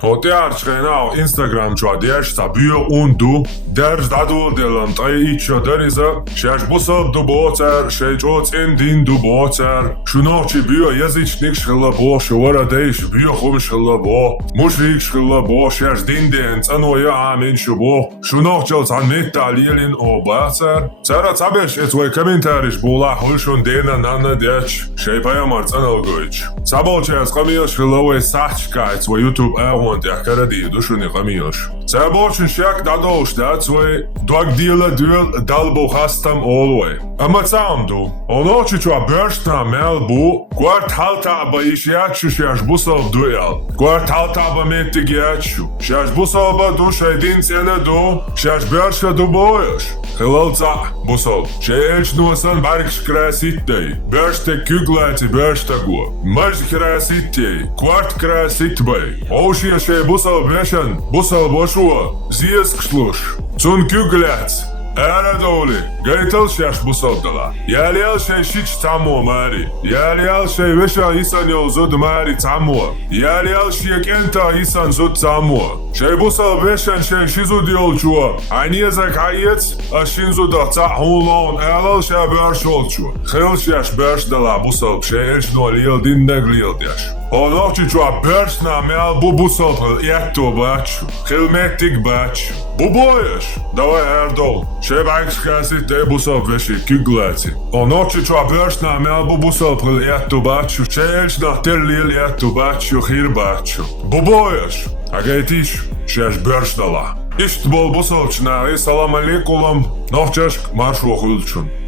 Hotear genau Instagram çadiyeş tabiyo undu ders dadu delam tay iço derize şaş busab du boter şeçot endin du boter şunoçi biyo yazıçnik şılla bo şuvara değiş biyo xum şılla bo muşrik şılla bo şaş dinden sanoya amin şubo şunoçal zannet dalilin o bater Sara tabeş etvoy komentariş bula hoşun dena nana deç şey payamar sanalgoyç Sabolçaz qamiyosh xilaway saxchka etvoy YouTube want karadi dushuni qamiyosh Sabolchin shak dadosh datsvoy dog dila duel dalbo hastam olway Ama samdu onochi chwa bershta melbu Quart halta ba ishiachu shash busal duel Quart halta ba metigiachu Shash busal ba du shaydin sena du Shash bersha du boyosh Хилалца, бусол, шеэлч нуасан баргш краситтей, берште кюглати берштагу, маж краситтей, кварт краситбей, оушия ше бусол бешен, бусол бошуа, зиескшлуш, цун кюгляц, Эрадоли, гейтал шаш бусолдала. Ялиал шей шич тамо мари. Ялиал шей веша исан йол зуд мари тамо. Ялиал шей кента исан зуд тамо. Шей бусол вешен шей шизуд йол чуа. Айниязак айец, а шинзу да ца хулон. Элал шей бершол чуа. Хил шаш бершдала бусол шей эльшно лил диндег лил дяш. Onochi chua bershna mel bu busol yetto bachu. Khilmetik bachu. Bu boyash. Давай erdol. Шебайкс хаsit de busol veshi kyglati. Onochi chua bershna mel bu busol yetto bachu. Sheelshna terlil yetto bachu khir bachu. Bu boyash. Agaytish. Shesh bershnala. İşte bol busol çınarı. Salam aleykum. Nohçaşk marş okul için.